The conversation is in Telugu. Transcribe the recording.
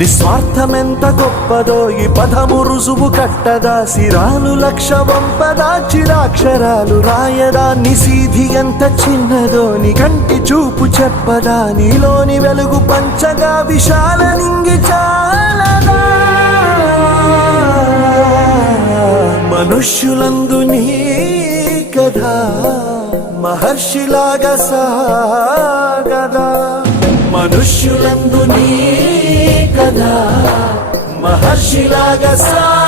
నిస్వార్థమెంత గొప్పదో ఈ పదము రుజువు కట్టదా, సిరాలు లక్ష వంపదా, చిరాక్షరాలు రాయదా, నిసీధి ఎంత చిన్నదో నీ కంటి చూపు చెప్పదా, నీలోని వెలుగు పంచగా విశాల నింగి చాలదా. మనుష్యులందు నీ కథ మహర్షిలాగా సాగదా, మనుష్యులందు నీ కథ మహర్షిలాగా సాగదా.